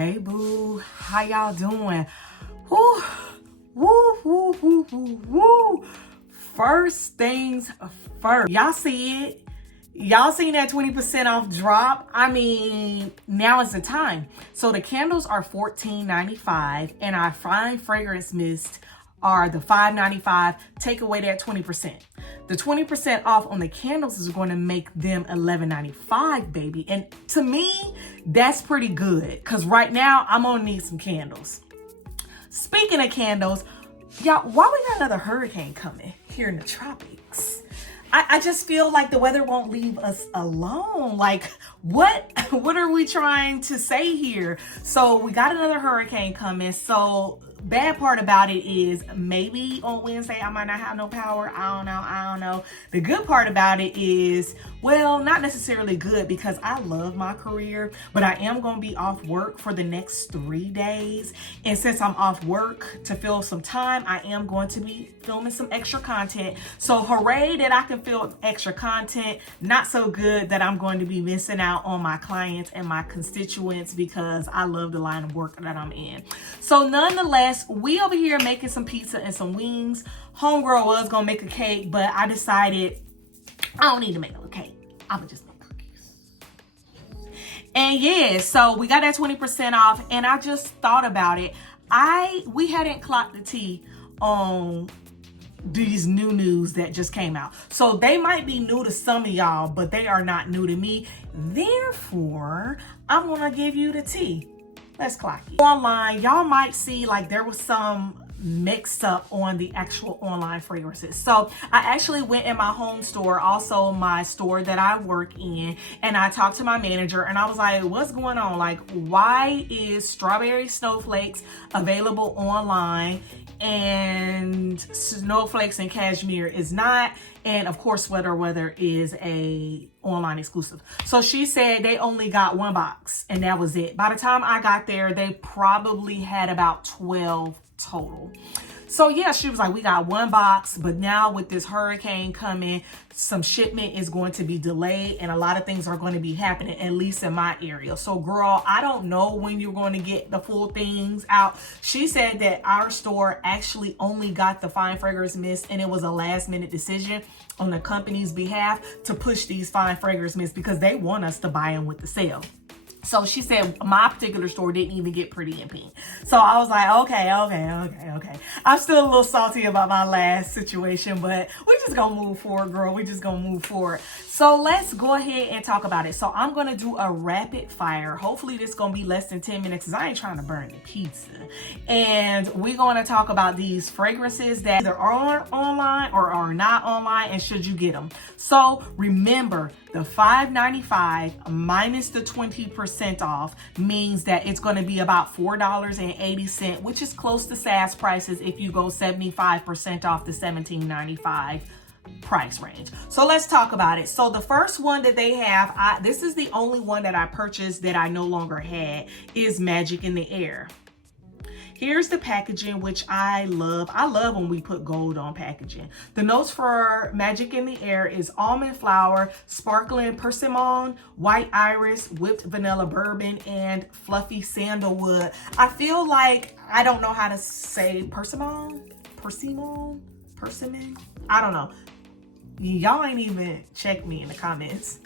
Hey boo, how y'all doing? Woo, woo, woo, woo, woo, woo. First things first. Y'all see it? Y'all seen that 20% off drop? I mean, now is the time. So the candles are $14.95 and our fine fragrance mist are the $5.95. Take away that 20%. The 20% off on the candles is going to make them $11.95, baby. And to me, that's pretty good because right now I'm gonna need some candles. Speaking of candles, y'all, why we got another hurricane coming here in the tropics? I just feel like the weather won't leave us alone. Like, what are we trying to say here? So we got another hurricane coming. So bad part about it is maybe on Wednesday I might not have no power. I don't know. The good part about it is, well, not necessarily good because I love my career, but I am going to be off work for the next 3 days. And since I'm off work to fill some time, I am going to be filming some extra content. So hooray that I can film extra content. Not so good that I'm going to be missing out on my clients and my constituents because I love the line of work that I'm in. So nonetheless, we over here making some pizza and some wings. Homegirl was gonna make a cake, but I decided I don't need to make a cake. I'ma just make cookies. And yeah, so we got that 20% off, and I just thought about it. We hadn't clocked the tea on these new news that just came out. So they might be new to some of y'all, but they are not new to me. Therefore, I'm gonna give you the tea. Let's clock it. Online, y'all might see like there was some mix up on the actual online fragrances. So I actually went in my home store, also my store that I work in, and I talked to my manager and I was like, what's going on? Like, why is Strawberry Snowflakes available online and Snowflakes and Cashmere is not? And of course, Sweater Weather is a online exclusive. So she said they only got one box and that was it. By the time I got there, they probably had about 12 total. So yeah, she was like, we got one box, but now with this hurricane coming, some shipment is going to be delayed and a lot of things are going to be happening, at least in my area. So girl, I don't know when you're going to get the full things out. She said that our store actually only got the fine fragrance mist and it was a last minute decision on the company's behalf to push these fine fragrance mists because they want us to buy them with the sale. So she said my particular store didn't even get Pretty in Pink. So I was like, okay. I'm still a little salty about my last situation, but we just gonna move forward, girl. We just gonna move forward. So let's go ahead and talk about it. So I'm gonna do a rapid fire. Hopefully this gonna be less than 10 minutes because I ain't trying to burn the pizza. And we're gonna talk about these fragrances that either are online or are not online and should you get them. So remember, the $5.95 minus the 20% off means that it's going to be about $4.80, which is close to SAS prices if you go 75% off the $17.95 price range. So let's talk about it. So the first one that they have, this is the only one that I purchased that I no longer had, is Magic in the Air. Here's the packaging, which I love. I love when we put gold on packaging. The notes for Magic in the Air is almond flour, sparkling persimmon, white iris, whipped vanilla bourbon, and fluffy sandalwood. I feel like I don't know how to say persimmon. I don't know. Y'all ain't even checked me in the comments.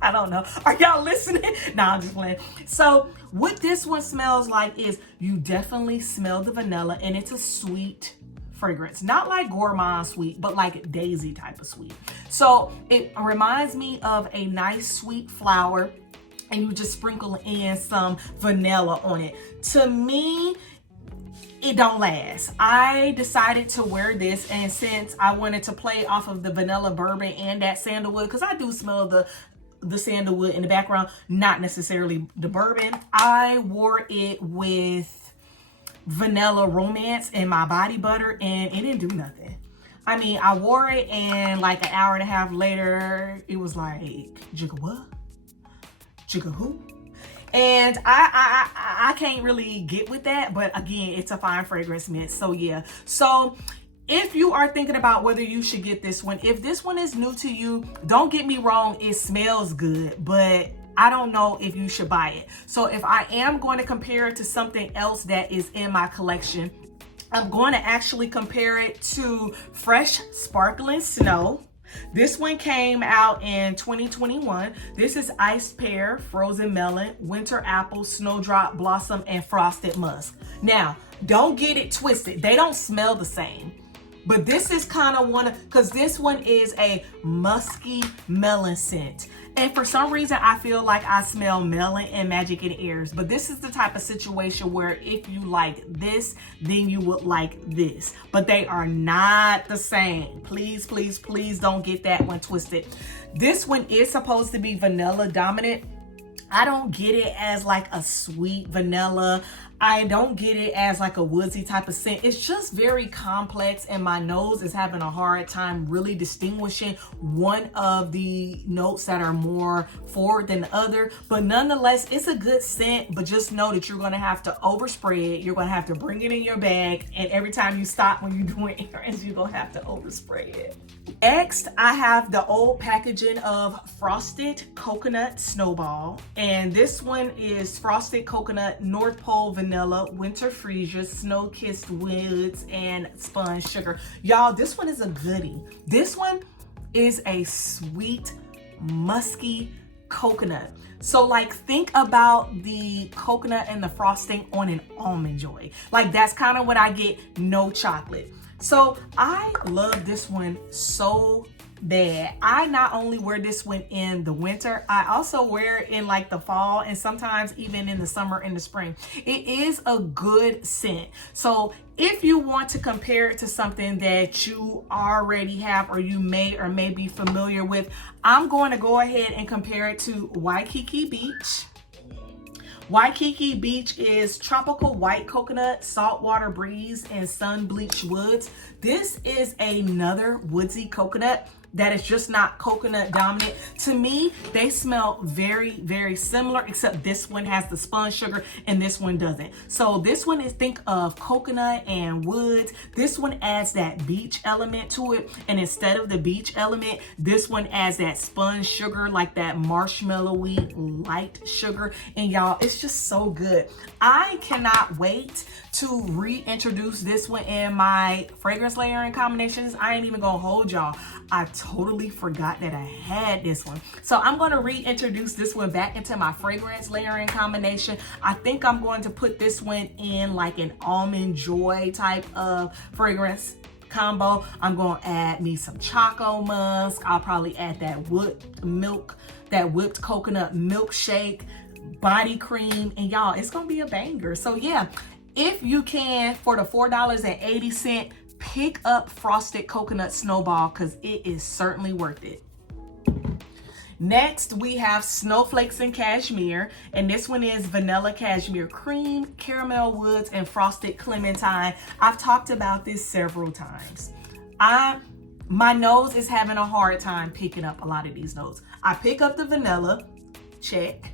I don't know. Are y'all listening? Nah, I'm just playing. So what this one smells like is you definitely smell the vanilla and it's a sweet fragrance. Not like gourmand sweet, but like daisy type of sweet. So it reminds me of a nice sweet flower and you just sprinkle in some vanilla on it. To me, it don't last. I decided to wear this, and since I wanted to play off of the vanilla bourbon and that sandalwood, because I do smell the sandalwood in the background, not necessarily the bourbon, I wore it with vanilla romance and my body butter and it didn't do nothing. I mean, I wore it and like an hour and a half later, it was like, jigga what? Jigga who? And I can't really get with that, but again, it's a fine fragrance mist. So yeah. So if you are thinking about whether you should get this one, if this one is new to you, don't get me wrong, it smells good, but I don't know if you should buy it. So if I am going to compare it to something else that is in my collection, I'm going to actually compare it to Fresh Sparkling Snow. This one came out in 2021. This is iced pear, frozen melon, winter apple, snowdrop blossom, and frosted musk. Now, don't get it twisted. They don't smell the same. But this is kind of one of, because this one is a musky melon scent. And for some reason, I feel like I smell melon and magic in airs. But this is the type of situation where if you like this, then you would like this. But they are not the same. Please, please, please don't get that one twisted. This one is supposed to be vanilla dominant. I don't get it as like a sweet vanilla. I don't get it as like a woodsy type of scent. It's just very complex, and my nose is having a hard time really distinguishing one of the notes that are more forward than the other. But nonetheless, it's a good scent, but just know that you're going to have to overspray it. You're going to have to bring it in your bag, and every time you stop when you're doing errands, you're going to have to overspray it. Next, I have the old packaging of Frosted Coconut Snowball. And this one is Frosted Coconut, North Pole Vanilla, Winter Freesia, Snow-Kissed Woods, and Spun Sugar. Y'all, this one is a goodie. This one is a sweet, musky coconut. So like, think about the coconut and the frosting on an Almond Joy. Like, that's kind of what I get, no chocolate. So I love this one so bad. I not only wear this one in the winter, I also wear it in like the fall and sometimes even in the summer and the spring. It is a good scent. So if you want to compare it to something that you already have or you may be familiar with, I'm going to go ahead and compare it to Waikiki Beach. Waikiki Beach is tropical white coconut, saltwater breeze, and sun bleached woods. This is another woodsy coconut that is just not coconut dominant. To me, they smell very, very similar, except this one has the spun sugar and this one doesn't. So this one is, think of coconut and woods. This one adds that beach element to it. And instead of the beach element, this one adds that spun sugar, like that marshmallowy light sugar. And y'all, it's just so good. I cannot wait to reintroduce this one in my fragrance layering combinations. I ain't even gonna hold y'all. I totally forgot that I had this one. So I'm going to reintroduce this one back into my fragrance layering combination. I think I'm going to put this one in like an Almond Joy type of fragrance combo. I'm going to add me some Choco Musk. I'll probably add that whipped coconut milkshake, body cream, and y'all, it's going to be a banger. So yeah, if you can, for the $4.80, pick up Frosted Coconut Snowball, because it is certainly worth it. Next, we have Snowflakes and Cashmere, and this one is vanilla cashmere cream, caramel woods, and frosted clementine. I've talked about this several times. My nose is having a hard time picking up a lot of these notes. I pick up the vanilla, check.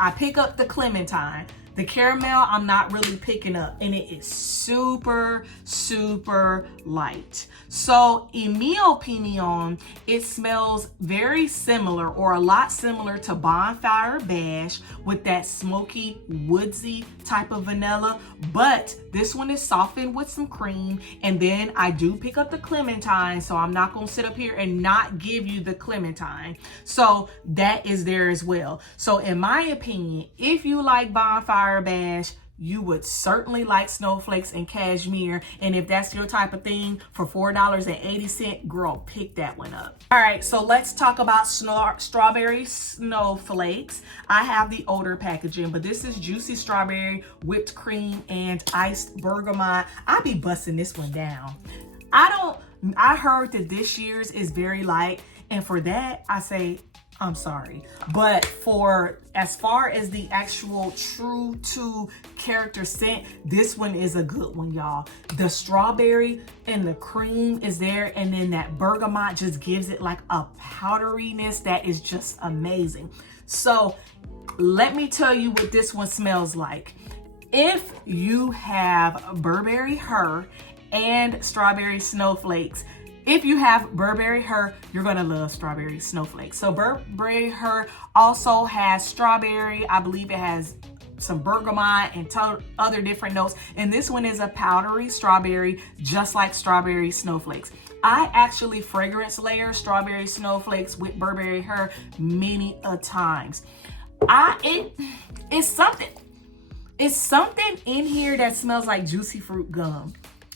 I pick up the clementine. The caramel, I'm not really picking up, and it is super, super light. So, in my opinion, it smells very similar, or a lot similar, to Bonfire Bash with that smoky, woodsy type of vanilla. But this one is softened with some cream, and then I do pick up the clementine, so I'm not going to sit up here and not give you the clementine. So, that is there as well. So, in my opinion, if you like Bonfire Bash, you would certainly like Snowflakes and Cashmere. And if that's your type of thing, for $4.80, girl, pick that one up. All right, so let's talk about strawberry snowflakes. I have the older packaging, but this is juicy strawberry, whipped cream, and iced bergamot. I be busting this one down. I heard that this year's is very light, and for that, I say, I'm sorry. But for as far as the actual true to character scent, this one is a good one, y'all. The strawberry and the cream is there, and then that bergamot just gives it like a powderiness that is just amazing. So let me tell you what this one smells like. If you have Burberry Her and strawberry snowflakes, If you have Burberry Her, you're gonna love Strawberry Snowflakes. So Burberry Her also has strawberry. I believe it has some bergamot and other different notes. And this one is a powdery strawberry, just like Strawberry Snowflakes. I actually fragrance layer Strawberry Snowflakes with Burberry Her many a times. It's something in here that smells like juicy fruit gum.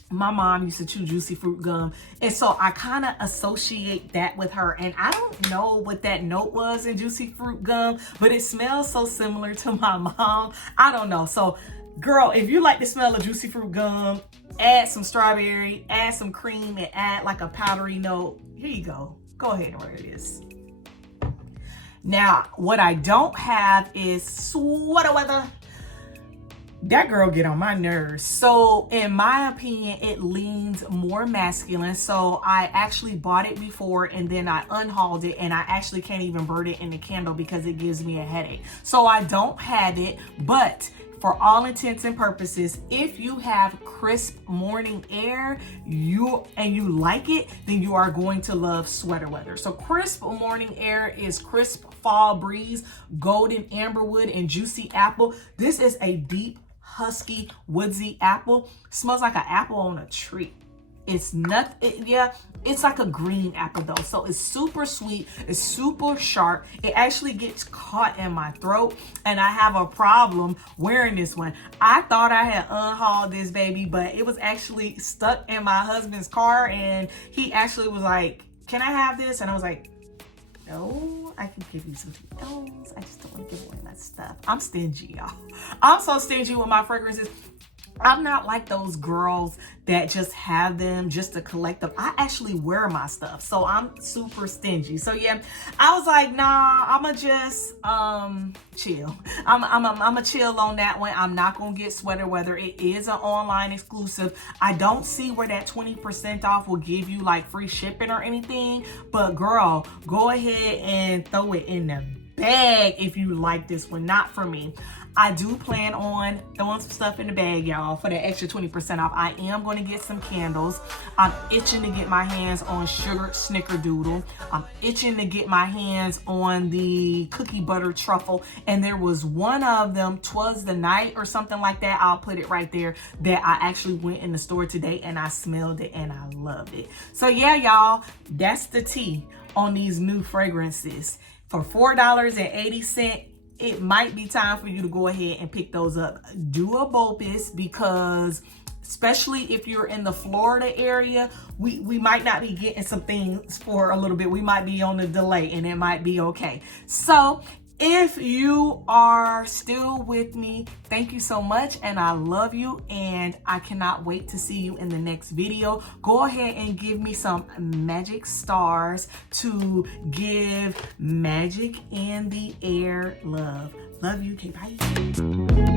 My mom used to chew juicy fruit gum, and so I kind of associate that with her. And I don't know what that note was in juicy fruit gum, but it smells so similar to my mom. I don't know. So girl, if you like the smell of juicy fruit gum, add some strawberry, add some cream, and add like a powdery note. Here you go. Go ahead and wear this. Now, what I don't have is sweater weather. That girl get on my nerves. So in my opinion, it leans more masculine. So I actually bought it before and then I unhauled it, and I actually can't even burn it in the candle because it gives me a headache. So I don't have it, but for all intents and purposes, if you have crisp morning air, you like it, then you are going to love sweater weather. So crisp morning air is crisp fall breeze, golden amberwood, and juicy apple. This is a deep, husky, woodsy apple. Smells like an apple on a tree. It's it's like a green apple though. So it's super sweet, it's super sharp. It actually gets caught in my throat, and I have a problem wearing this one. I thought I had unhauled this baby, but it was actually stuck in my husband's car, and he actually was like, "Can I have this?" And I was like, "No, I can give you some else. I just don't want to give away my stuff." I'm stingy, y'all. I'm so stingy with my fragrances. I'm not like those girls that just have them just to collect them. I actually wear my stuff, so I'm super stingy. So yeah, I was like, nah, I'ma just chill. I'm a chill on that one. I'm not gonna get sweater weather. It is an online exclusive. I don't see where that 20% off will give you like free shipping or anything, but girl, go ahead and throw it in the bag if you like this one. Not for me. I do plan on throwing some stuff in the bag, y'all, for the extra 20% off. I am going to get some candles. I'm itching to get my hands on sugar snickerdoodle. I'm itching to get my hands on the cookie butter truffle. And there was one of them, 'twas the night or something like that. I'll put it right there, that I actually went in the store today and I smelled it and I loved it. So yeah, y'all, that's the tea on these new fragrances. For $4.80, it might be time for you to go ahead and pick those up. Do a BOPIS, because especially if you're in the Florida area, we might not be getting some things for a little bit. We might be on a delay, and it might be okay. So if you are still with me, thank you so much, and I love you, and I cannot wait to see you in the next video. Go ahead and give me some magic stars to give Magic in the Air love. Love you. Okay, bye.